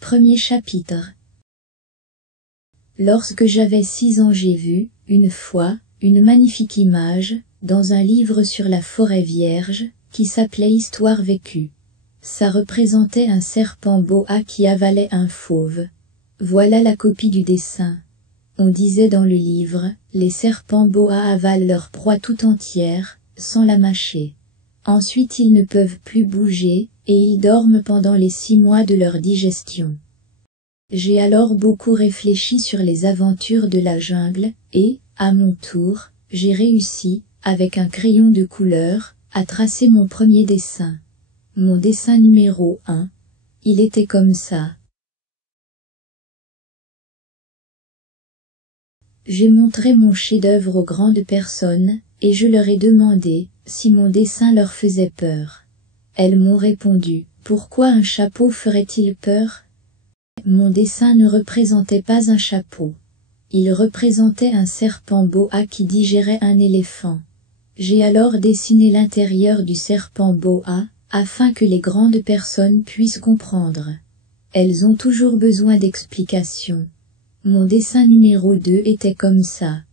Premier chapitre. Lorsque j'avais 6 ans, j'ai vu, une fois, une magnifique image, dans un livre sur la forêt vierge, qui s'appelait Histoire vécue. Ça représentait un serpent boa qui avalait un fauve. Voilà la copie du dessin. On disait dans le livre, les serpents boa avalent leur proie tout entière, sans la mâcher. Ensuite ils ne peuvent plus bouger, et ils dorment pendant les 6 mois de leur digestion. J'ai alors beaucoup réfléchi sur les aventures de la jungle, et, à mon tour, j'ai réussi, avec un crayon de couleur, à tracer mon premier dessin. Mon dessin numéro 1. Il était comme ça. J'ai montré mon chef-d'œuvre aux grandes personnes, et je leur ai demandé si mon dessin leur faisait peur. Elles m'ont répondu, pourquoi un chapeau ferait-il peur? Mon dessin ne représentait pas un chapeau. Il représentait un serpent boa qui digérait un éléphant. J'ai alors dessiné l'intérieur du serpent boa, afin que les grandes personnes puissent comprendre. Elles ont toujours besoin d'explications. Mon dessin numéro 2 était comme ça.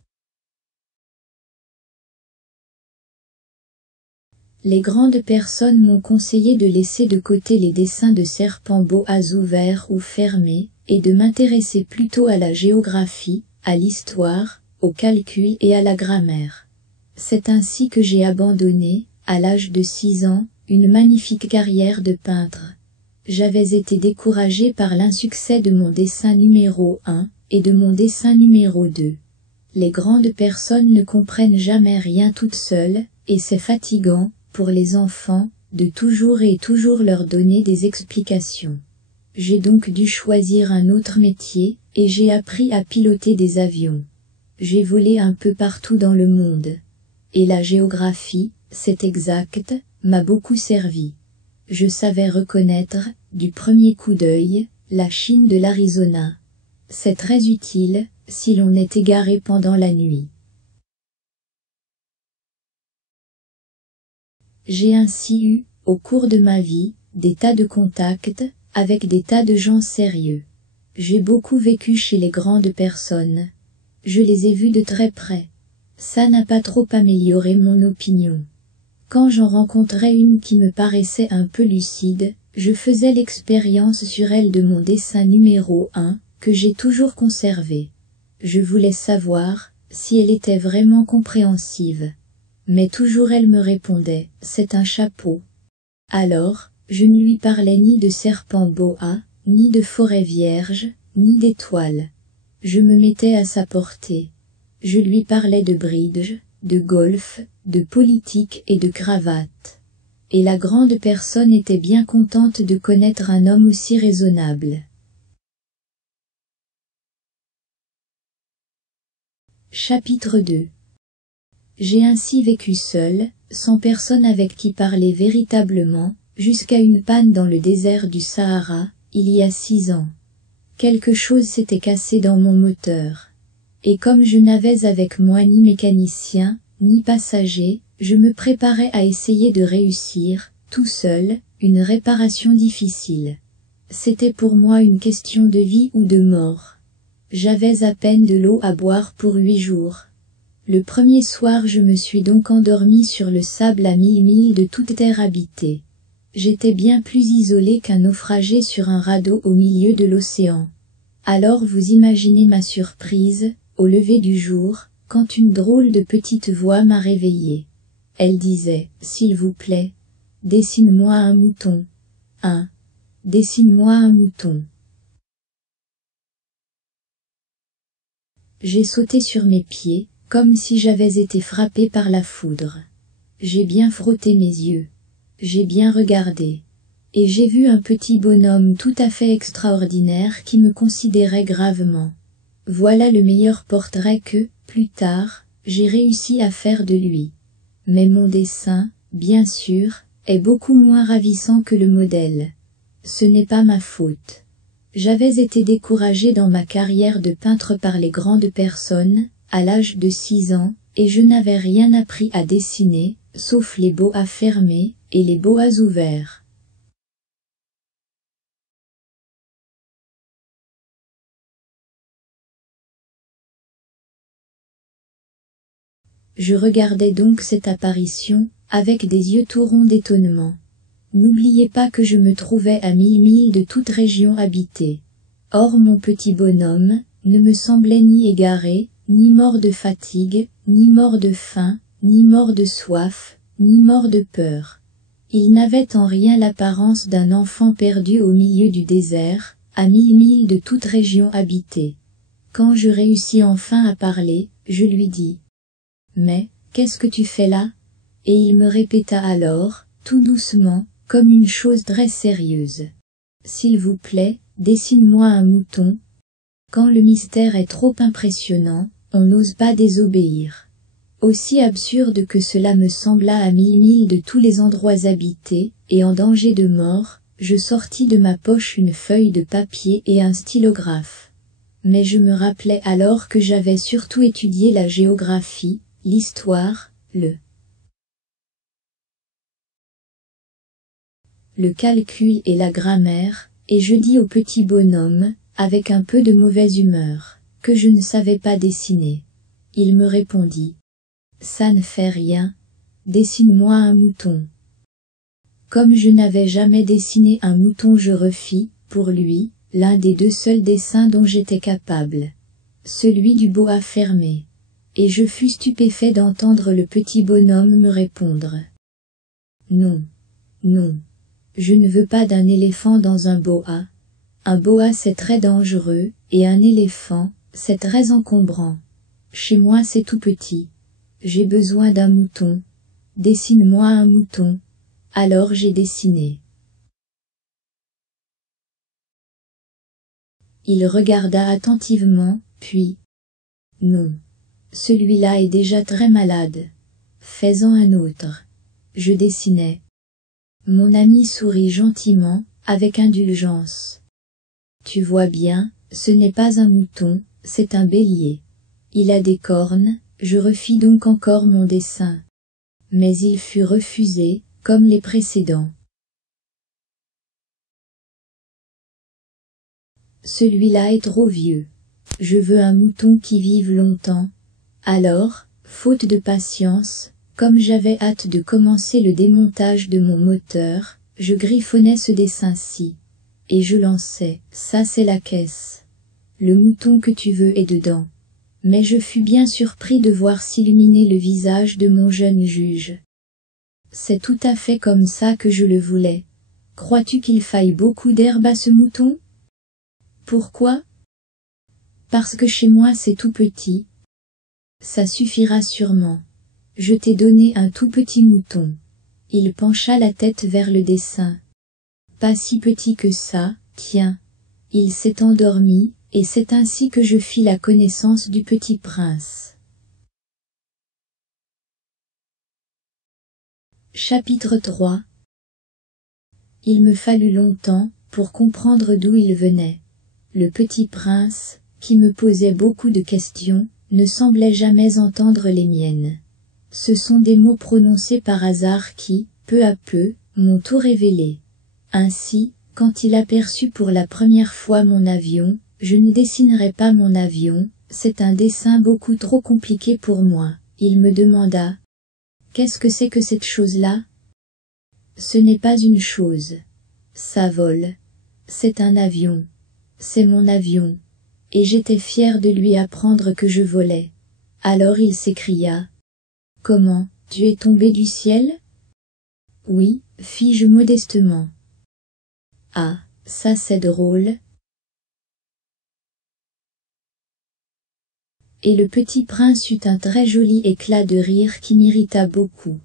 Les grandes personnes m'ont conseillé de laisser de côté les dessins de serpents boas ouverts ou fermés, et de m'intéresser plutôt à la géographie, à l'histoire, au calcul et à la grammaire. C'est ainsi que j'ai abandonné, à l'âge de 6 ans, une magnifique carrière de peintre. J'avais été découragé par l'insuccès de mon dessin numéro 1, et de mon dessin numéro 2. Les grandes personnes ne comprennent jamais rien toutes seules, et c'est fatigant, pour les enfants, de toujours et toujours leur donner des explications. J'ai donc dû choisir un autre métier, et j'ai appris à piloter des avions. J'ai volé un peu partout dans le monde. Et la géographie, c'est exact, m'a beaucoup servi. Je savais reconnaître, du premier coup d'œil, la Chine de l'Arizona. C'est très utile, si l'on est égaré pendant la nuit. J'ai ainsi eu, au cours de ma vie, des tas de contacts, avec des tas de gens sérieux. J'ai beaucoup vécu chez les grandes personnes. Je les ai vus de très près. Ça n'a pas trop amélioré mon opinion. Quand j'en rencontrais une qui me paraissait un peu lucide, je faisais l'expérience sur elle de mon dessin numéro 1, que j'ai toujours conservé. Je voulais savoir, si elle était vraiment compréhensive. Mais toujours elle me répondait, c'est un chapeau. Alors, je ne lui parlais ni de serpent boa, ni de forêt vierge, ni d'étoiles. Je me mettais à sa portée. Je lui parlais de bridge, de golf, de politique et de cravate. Et la grande personne était bien contente de connaître un homme aussi raisonnable. Chapitre 2. J'ai ainsi vécu seul, sans personne avec qui parler véritablement, jusqu'à une panne dans le désert du Sahara, il y a 6 ans. Quelque chose s'était cassé dans mon moteur. Et comme je n'avais avec moi ni mécanicien, ni passager, je me préparais à essayer de réussir, tout seul, une réparation difficile. C'était pour moi une question de vie ou de mort. J'avais à peine de l'eau à boire pour 8 jours. Le premier soir je me suis donc endormi sur le sable à 1000 milles de toute terre habitée. J'étais bien plus isolé qu'un naufragé sur un radeau au milieu de l'océan. Alors vous imaginez ma surprise, au lever du jour, quand une drôle de petite voix m'a réveillé. Elle disait, s'il vous plaît, dessine-moi un mouton. Dessine-moi un mouton. J'ai sauté sur mes pieds, comme si j'avais été frappé par la foudre. J'ai bien frotté mes yeux. J'ai bien regardé. Et j'ai vu un petit bonhomme tout à fait extraordinaire qui me considérait gravement. Voilà le meilleur portrait que, plus tard, j'ai réussi à faire de lui. Mais mon dessin, bien sûr, est beaucoup moins ravissant que le modèle. Ce n'est pas ma faute. J'avais été découragé dans ma carrière de peintre par les grandes personnes, à l'âge de 6 ans, et je n'avais rien appris à dessiner, sauf les boas fermés, et les boas ouverts. Je regardais donc cette apparition, avec des yeux tout ronds d'étonnement. N'oubliez pas que je me trouvais à 1000 milles de toute région habitée. Or mon petit bonhomme ne me semblait ni égaré, ni mort de fatigue, ni mort de faim, ni mort de soif, ni mort de peur. Il n'avait en rien l'apparence d'un enfant perdu au milieu du désert, à 1000 milles de toute région habitée. Quand je réussis enfin à parler, je lui dis « Mais, qu'est-ce que tu fais là ?» Et il me répéta alors, tout doucement, comme une chose très sérieuse. « S'il vous plaît, dessine-moi un mouton. » Quand le mystère est trop impressionnant, on n'ose pas désobéir. Aussi absurde que cela me sembla à 1000 milles de tous les endroits habités, et en danger de mort, je sortis de ma poche une feuille de papier et un stylographe. Mais je me rappelais alors que j'avais surtout étudié la géographie, l'histoire, le calcul et la grammaire, et je dis au petit bonhomme, avec un peu de mauvaise humeur, que je ne savais pas dessiner. Il me répondit « Ça ne fait rien, dessine-moi un mouton. » Comme je n'avais jamais dessiné un mouton, je refis, pour lui, l'un des deux seuls dessins dont j'étais capable, celui du boa fermé. Et je fus stupéfait d'entendre le petit bonhomme me répondre « Non, non, je ne veux pas d'un éléphant dans un boa. Un boa c'est très dangereux, et un éléphant, c'est très encombrant. Chez moi c'est tout petit. J'ai besoin d'un mouton. Dessine-moi un mouton. » Alors j'ai dessiné. Il regarda attentivement, puis « Non, celui-là est déjà très malade. Fais-en un autre. » Je dessinai. Mon ami sourit gentiment, avec indulgence. « Tu vois bien, ce n'est pas un mouton, c'est un bélier. Il a des cornes. » Je refis donc encore mon dessin. Mais il fut refusé, comme les précédents. Celui-là est trop vieux. Je veux un mouton qui vive longtemps. Alors, faute de patience, comme j'avais hâte de commencer le démontage de mon moteur, je griffonnais ce dessin-ci. Et je lançais, ça c'est la caisse. Le mouton que tu veux est dedans. Mais je fus bien surpris de voir s'illuminer le visage de mon jeune juge. C'est tout à fait comme ça que je le voulais. Crois-tu qu'il faille beaucoup d'herbe à ce mouton? Pourquoi? Parce que chez moi c'est tout petit. Ça suffira sûrement. Je t'ai donné un tout petit mouton. Il pencha la tête vers le dessin. Pas si petit que ça, tiens. Il s'est endormi, et c'est ainsi que je fis la connaissance du petit prince. Chapitre 3. Il me fallut longtemps, pour comprendre d'où il venait. Le petit prince, qui me posait beaucoup de questions, ne semblait jamais entendre les miennes. Ce sont des mots prononcés par hasard qui, peu à peu, m'ont tout révélé. Ainsi, quand il aperçut pour la première fois mon avion, je ne dessinerai pas mon avion, c'est un dessin beaucoup trop compliqué pour moi. Il me demanda « Qu'est-ce que c'est que cette chose-là » Ce n'est pas une chose. Ça vole. C'est un avion. C'est mon avion. Et j'étais fier de lui apprendre que je volais. Alors il s'écria « Comment, tu es tombé du ciel ?» Oui, fis-je modestement. Ah, ça c'est drôle. Et le petit prince eut un très joli éclat de rire qui m'irrita beaucoup.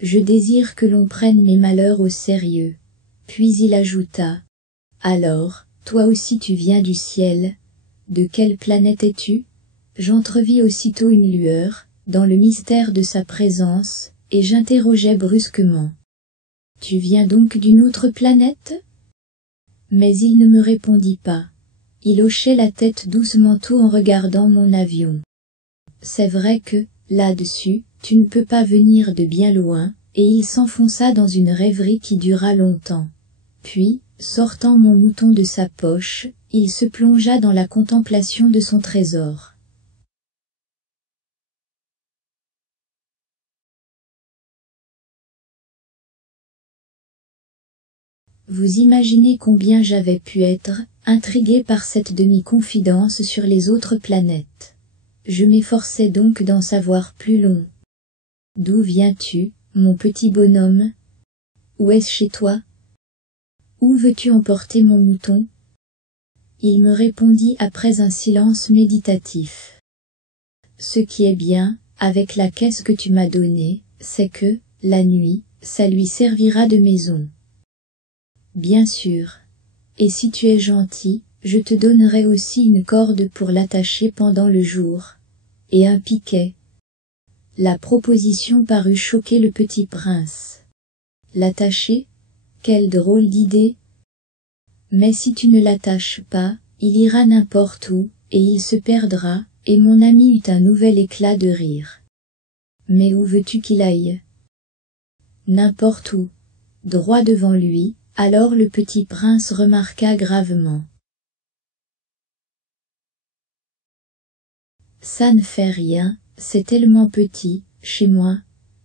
Je désire que l'on prenne mes malheurs au sérieux. Puis il ajouta. Alors, toi aussi tu viens du ciel. De quelle planète es-tu? J'entrevis aussitôt une lueur, dans le mystère de sa présence, et j'interrogeai brusquement. Tu viens donc d'une autre planète? Mais il ne me répondit pas. Il hochait la tête doucement tout en regardant mon avion. C'est vrai que, là-dessus, tu ne peux pas venir de bien loin, et il s'enfonça dans une rêverie qui dura longtemps. Puis, sortant mon mouton de sa poche, il se plongea dans la contemplation de son trésor. Vous imaginez combien j'avais pu être intrigué par cette demi-confidence sur les autres planètes. Je m'efforçais donc d'en savoir plus long. D'où viens-tu, mon petit bonhomme? Où est-ce chez toi? Où veux-tu emporter mon mouton? Il me répondit après un silence méditatif. Ce qui est bien, avec la caisse que tu m'as donnée, c'est que, la nuit, ça lui servira de maison. Bien sûr. Et si tu es gentil, je te donnerai aussi une corde pour l'attacher pendant le jour. Et un piquet. La proposition parut choquer le petit prince. L'attacher? Quelle drôle d'idée! Mais si tu ne l'attaches pas, il ira n'importe où, et il se perdra, et mon ami eut un nouvel éclat de rire. Mais où veux-tu qu'il aille? N'importe où. Droit devant lui. Alors le petit prince remarqua gravement. Ça ne fait rien, c'est tellement petit, chez moi.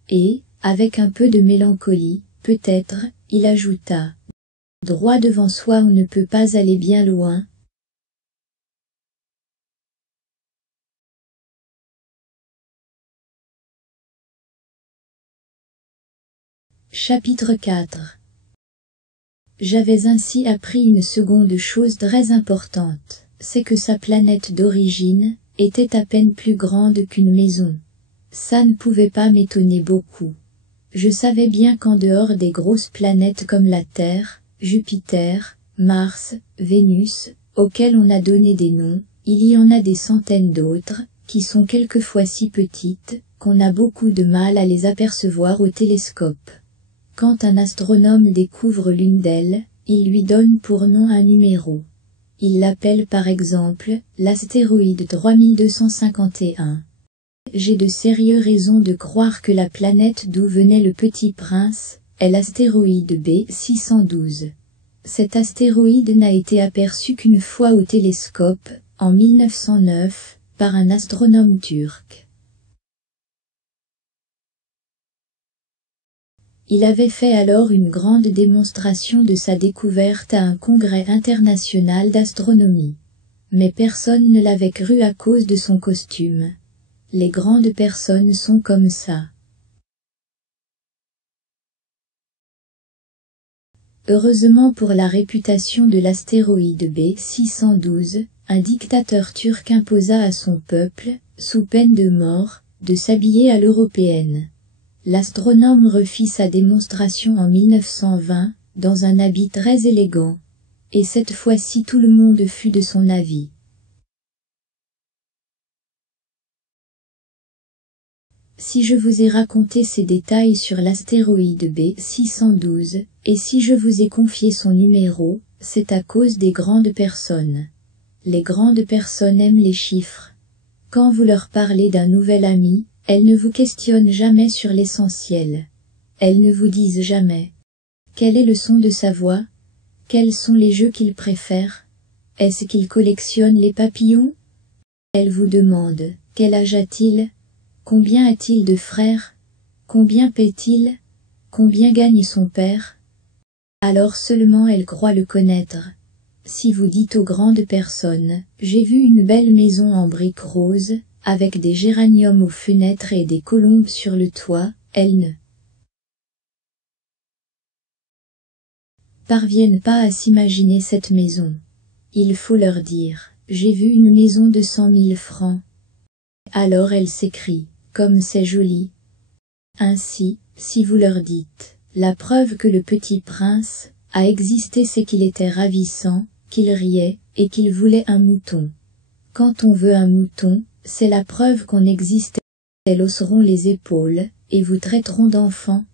Et, avec un peu de mélancolie, peut-être, il ajouta. Droit devant soi on ne peut pas aller bien loin. Chapitre 4. J'avais ainsi appris une seconde chose très importante, c'est que sa planète d'origine était à peine plus grande qu'une maison. Ça ne pouvait pas m'étonner beaucoup. Je savais bien qu'en dehors des grosses planètes comme la Terre, Jupiter, Mars, Vénus, auxquelles on a donné des noms, il y en a des centaines d'autres, qui sont quelquefois si petites, qu'on a beaucoup de mal à les apercevoir au télescope. Quand un astronome découvre l'une d'elles, il lui donne pour nom un numéro. Il l'appelle par exemple l'astéroïde 3251. J'ai de sérieuses raisons de croire que la planète d'où venait le petit prince est l'astéroïde B612. Cet astéroïde n'a été aperçu qu'une fois au télescope, en 1909, par un astronome turc. Il avait fait alors une grande démonstration de sa découverte à un congrès international d'astronomie. Mais personne ne l'avait cru à cause de son costume. Les grandes personnes sont comme ça. Heureusement pour la réputation de l'astéroïde B612, un dictateur turc imposa à son peuple, sous peine de mort, de s'habiller à l'européenne. L'astronome refit sa démonstration en 1920, dans un habit très élégant. Et cette fois-ci tout le monde fut de son avis. Si je vous ai raconté ces détails sur l'astéroïde B612, et si je vous ai confié son numéro, c'est à cause des grandes personnes. Les grandes personnes aiment les chiffres. Quand vous leur parlez d'un nouvel ami, elles ne vous questionnent jamais sur l'essentiel. Elles ne vous disent jamais. Quel est le son de sa voix? Quels sont les jeux qu'il préfère? Est-ce qu'il collectionne les papillons? Elles vous demandent, quel âge a-t-il? Combien a-t-il de frères? Combien paie-t-il? Combien gagne son père? Alors seulement elles croient le connaître. Si vous dites aux grandes personnes, j'ai vu une belle maison en briques roses, avec des géraniums aux fenêtres et des colombes sur le toit, elles ne parviennent pas à s'imaginer cette maison. Il faut leur dire, j'ai vu une maison de 100 000 francs. Alors elles s'écrient, comme c'est joli. Ainsi, si vous leur dites, la preuve que le petit prince a existé c'est qu'il était ravissant, qu'il riait, et qu'il voulait un mouton. Quand on veut un mouton, c'est la preuve qu'on existe. Elles hausseront les épaules, et vous traiteront d'enfant.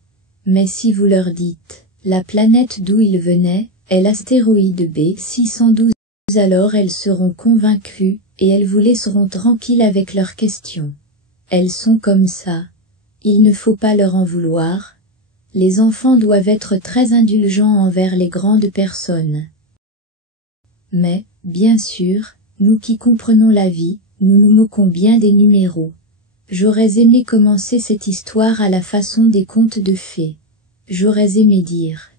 Mais si vous leur dites, la planète d'où il venait, est l'astéroïde B612, alors elles seront convaincues, et elles vous laisseront tranquille avec leurs questions. Elles sont comme ça. Il ne faut pas leur en vouloir. Les enfants doivent être très indulgents envers les grandes personnes. Mais, bien sûr, nous qui comprenons la vie, nous nous moquons bien des numéros. J'aurais aimé commencer cette histoire à la façon des contes de fées. J'aurais aimé dire.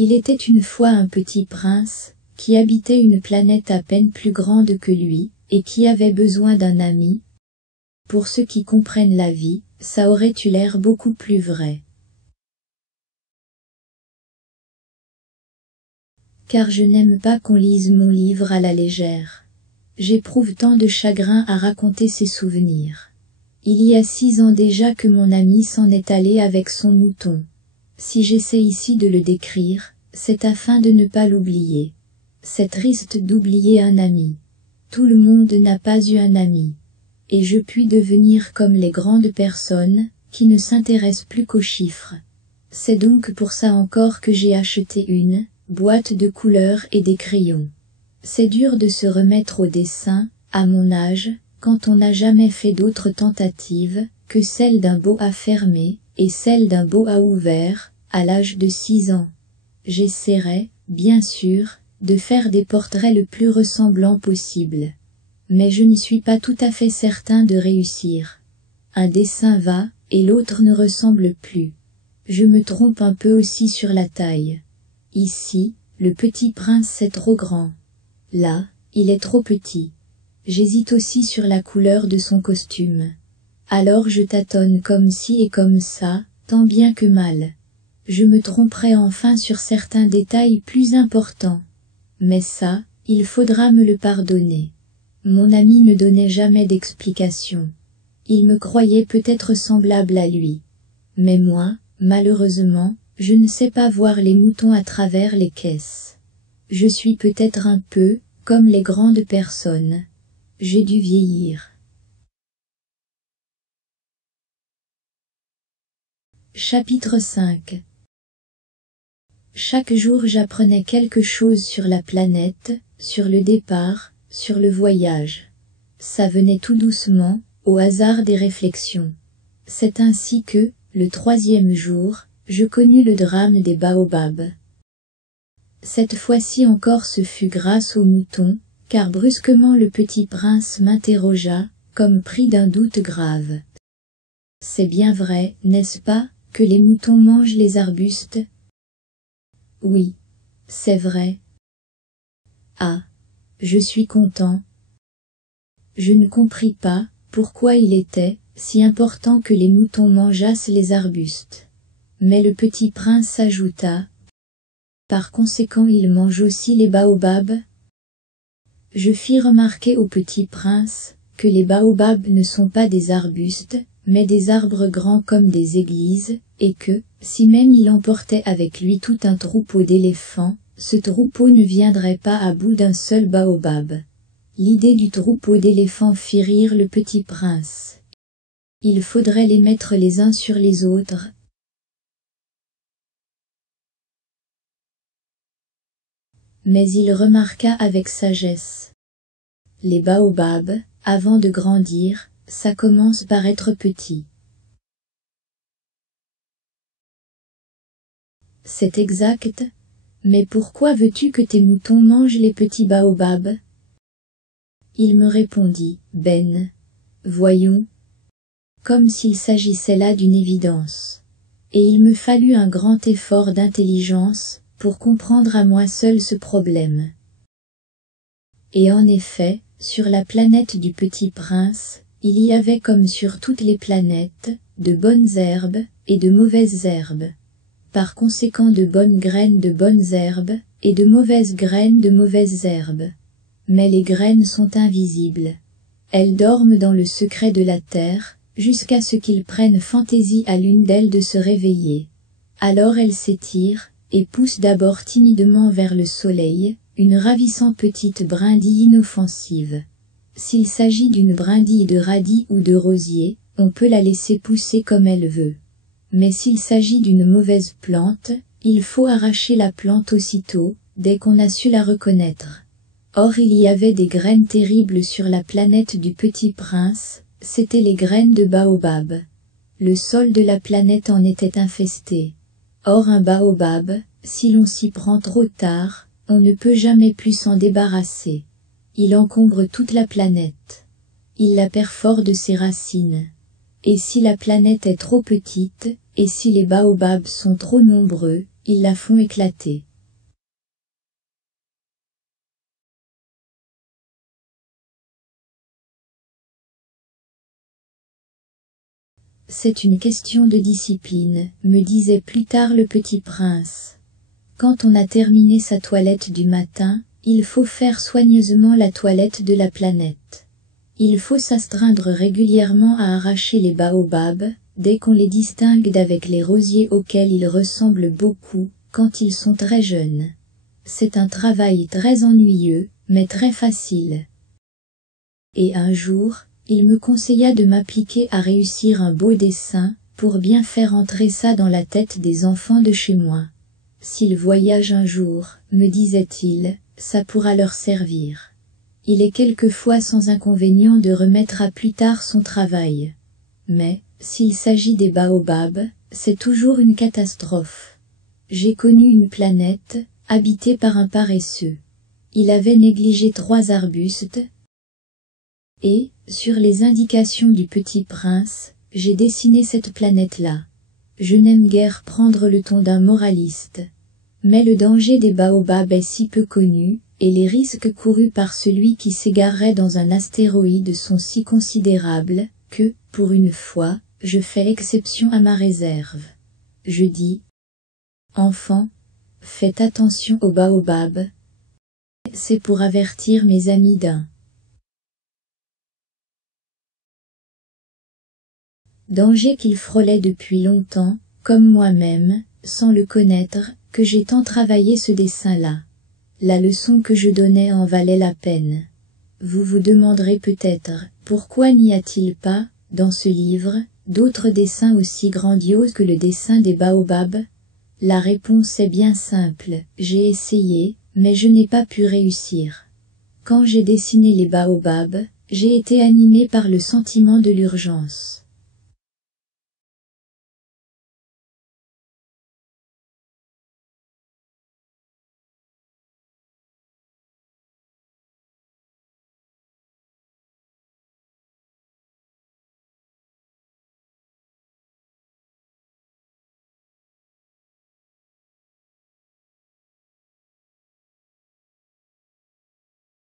Il était une fois un petit prince, qui habitait une planète à peine plus grande que lui, et qui avait besoin d'un ami. Pour ceux qui comprennent la vie, ça aurait eu l'air beaucoup plus vrai. Car je n'aime pas qu'on lise mon livre à la légère. J'éprouve tant de chagrin à raconter ces souvenirs. Il y a 6 ans déjà que mon ami s'en est allé avec son mouton. Si j'essaie ici de le décrire, c'est afin de ne pas l'oublier. C'est triste d'oublier un ami. Tout le monde n'a pas eu un ami. Et je puis devenir comme les grandes personnes, qui ne s'intéressent plus qu'aux chiffres. C'est donc pour ça encore que j'ai acheté une boîte de couleurs et des crayons. C'est dur de se remettre au dessin, à mon âge, quand on n'a jamais fait d'autres tentatives, que celle d'un beau à fermer, et celle d'un beau à ouvert, à l'âge de 6 ans. J'essaierai, bien sûr, de faire des portraits le plus ressemblants possible. Mais je ne suis pas tout à fait certain de réussir. Un dessin va, et l'autre ne ressemble plus. Je me trompe un peu aussi sur la taille. Ici, le petit prince c'est trop grand. Là, il est trop petit. J'hésite aussi sur la couleur de son costume. Alors je tâtonne comme ci et comme ça, tant bien que mal. Je me tromperai enfin sur certains détails plus importants. Mais ça, il faudra me le pardonner. Mon ami ne donnait jamais d'explication. Il me croyait peut-être semblable à lui. Mais moi, malheureusement, je ne sais pas voir les moutons à travers les caisses. Je suis peut-être un peu, comme les grandes personnes. J'ai dû vieillir. Chapitre 5. Chaque jour j'apprenais quelque chose sur la planète, sur le départ, sur le voyage. Ça venait tout doucement, au hasard des réflexions. C'est ainsi que, le 3e jour, je connus le drame des baobabs. Cette fois-ci encore ce fut grâce aux moutons, car brusquement le petit prince m'interrogea, comme pris d'un doute grave. C'est bien vrai, n'est-ce pas, que les moutons mangent les arbustes? Oui, c'est vrai. Ah, je suis content. Je ne compris pas, pourquoi il était si important que les moutons mangeassent les arbustes. Mais le petit prince ajouta, par conséquent ils mangent aussi les baobabs. Je fis remarquer au petit prince, que les baobabs ne sont pas des arbustes, mais des arbres grands comme des églises, et que, si même il emportait avec lui tout un troupeau d'éléphants, ce troupeau ne viendrait pas à bout d'un seul baobab. L'idée du troupeau d'éléphants fit rire le petit prince. Il faudrait les mettre les uns sur les autres. Mais il remarqua avec sagesse. Les baobabs, avant de grandir, ça commence par être petit. C'est exact, mais pourquoi veux-tu que tes moutons mangent les petits baobabs? Il me répondit, Ben. Voyons. Comme s'il s'agissait là d'une évidence. Et il me fallut un grand effort d'intelligence, pour comprendre à moi seul ce problème. Et en effet, sur la planète du petit prince, il y avait comme sur toutes les planètes, de bonnes herbes, et de mauvaises herbes. Par conséquent de bonnes graines de bonnes herbes, et de mauvaises graines de mauvaises herbes. Mais les graines sont invisibles. Elles dorment dans le secret de la terre, jusqu'à ce qu'il prenne fantaisie à l'une d'elles de se réveiller. Alors elles s'étirent, et poussent d'abord timidement vers le soleil, une ravissante petite brindille inoffensive. S'il s'agit d'une brindille de radis ou de rosier, on peut la laisser pousser comme elle veut. Mais s'il s'agit d'une mauvaise plante, il faut arracher la plante aussitôt, dès qu'on a su la reconnaître. Or il y avait des graines terribles sur la planète du petit prince, c'étaient les graines de baobab. Le sol de la planète en était infesté. Or un baobab, si l'on s'y prend trop tard, on ne peut jamais plus s'en débarrasser. Il encombre toute la planète. Il la perfore de ses racines. Et si la planète est trop petite, et si les baobabs sont trop nombreux, ils la font éclater. c'est une question de discipline, me disait plus tard le petit prince. Quand on a terminé sa toilette du matin, il faut faire soigneusement la toilette de la planète. Il faut s'astreindre régulièrement à arracher les baobabs, dès qu'on les distingue d'avec les rosiers auxquels ils ressemblent beaucoup, quand ils sont très jeunes. C'est un travail très ennuyeux, mais très facile. Et un jour, il me conseilla de m'appliquer à réussir un beau dessin, pour bien faire entrer ça dans la tête des enfants de chez moi. S'ils voyagent un jour, me disait-il, ça pourra leur servir. Il est quelquefois sans inconvénient de remettre à plus tard son travail. Mais, s'il s'agit des baobabs, c'est toujours une catastrophe. J'ai connu une planète, habitée par un paresseux. Il avait négligé 3 arbustes, et, sur les indications du petit prince, j'ai dessiné cette planète-là. Je n'aime guère prendre le ton d'un moraliste. Mais le danger des baobabs est si peu connu, et les risques courus par celui qui s'égarerait dans un astéroïde sont si considérables, que, pour une fois, je fais exception à ma réserve. Je dis, enfant, faites attention aux baobabs. C'est pour avertir mes amis d'un danger qu'ils frôlaient depuis longtemps, comme moi-même, sans le connaître, que j'ai tant travaillé ce dessin-là. La leçon que je donnais en valait la peine. Vous vous demanderez peut-être, pourquoi n'y a-t-il pas, dans ce livre, d'autres dessins aussi grandioses que le dessin des baobabs? La réponse est bien simple, j'ai essayé, mais je n'ai pas pu réussir. Quand j'ai dessiné les baobabs, j'ai été animé par le sentiment de l'urgence.